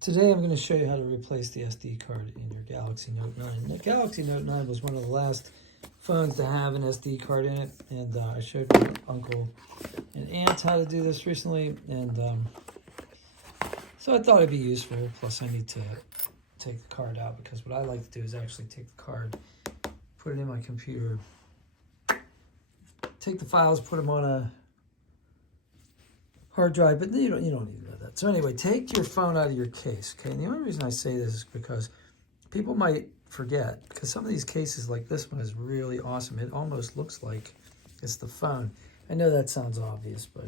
Today I'm going to show you how to replace the SD card in your Galaxy Note 9. The Galaxy Note 9 was one of the last phones to have an SD card in it, and I showed my uncle and aunt how to do this recently, and so I thought it'd be useful. Plus I need to take the card out, because what I like to do is actually take the card, put it in my computer, take the files, put them on a hard drive, but you don't need to know that. So anyway, take your phone out of your case, okay? And the only reason I say this is because people might forget, because some of these cases like this one is really awesome. It almost looks like it's the phone. I know that sounds obvious, but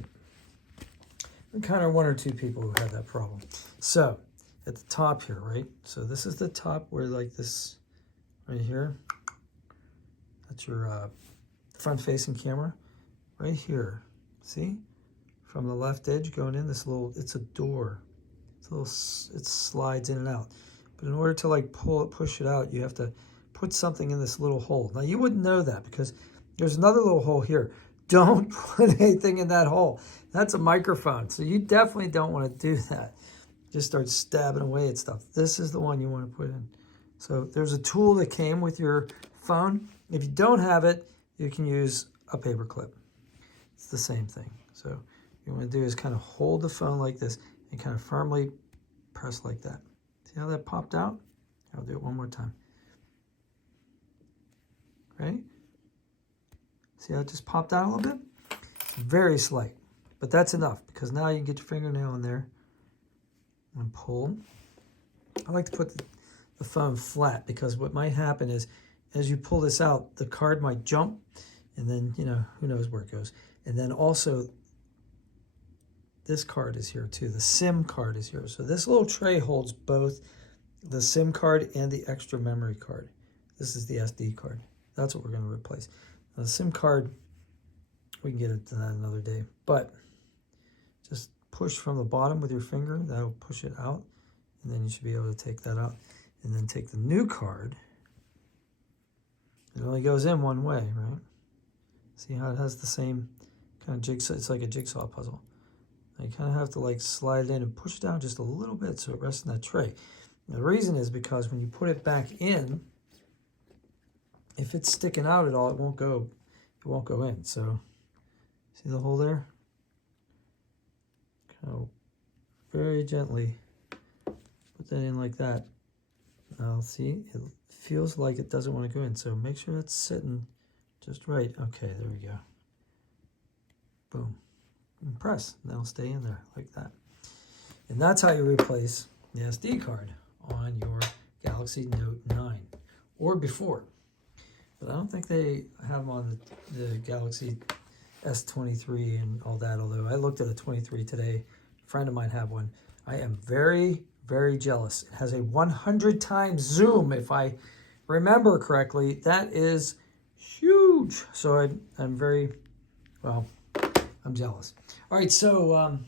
I'm kind of one or two people who have that problem. So at the top here, right? So this is the top where like this right here, that's your front-facing camera. Right here, see? From the left edge going in, this little, it's a door. It slides in and out. But in order to like push it out, you have to put something in this little hole. Now you wouldn't know that because there's another little hole here. Don't put anything in that hole. That's a microphone. So you definitely don't want to do that. Just start stabbing away at stuff. This is the one you want to put in. So there's a tool that came with your phone. If you don't have it, you can use a paper clip. It's the same thing. So what you want to do is kind of hold the phone like this and kind of firmly press like that. See how that popped out? I'll do it one more time. Right? See how it just popped out a little bit? It's very slight, but that's enough, because now you can get your fingernail in there and pull. I like to put the phone flat, because what might happen is as you pull this out, the card might jump, and then, you know, who knows where it goes. And then also, this card is here too. The SIM card is here. So this little tray holds both the SIM card and the extra memory card. This is the SD card. That's what we're going to replace. Now, the SIM card, we can get into that another day. But just push from the bottom with your finger. That'll push it out. And then you should be able to take that out. And then take the new card. It only goes in one way, right? See how it has the same kind of jigsaw? It's like a jigsaw puzzle. You kind of have to like slide it in and push it down just a little bit so it rests in that tray. And the reason is because when you put it back in, if it's sticking out at all, it won't go in. So see the hole there? Kind of very gently put that in like that. Now see, it feels like it doesn't want to go in. So make sure it's sitting just right. Okay, there we go. Boom. And press, and that'll stay in there like that. And that's how you replace the SD card on your Galaxy Note 9 or before. But I don't think they have them on the Galaxy S23 and all that, although I looked at a 23 today. A friend of mine had one. I am very, very jealous. It has a 100 times zoom, if I remember correctly. That is huge. So I'm very, well, I'm jealous. All right, so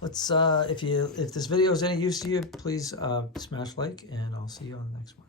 let's if this video is any use to you, please smash like, and I'll see you on the next one.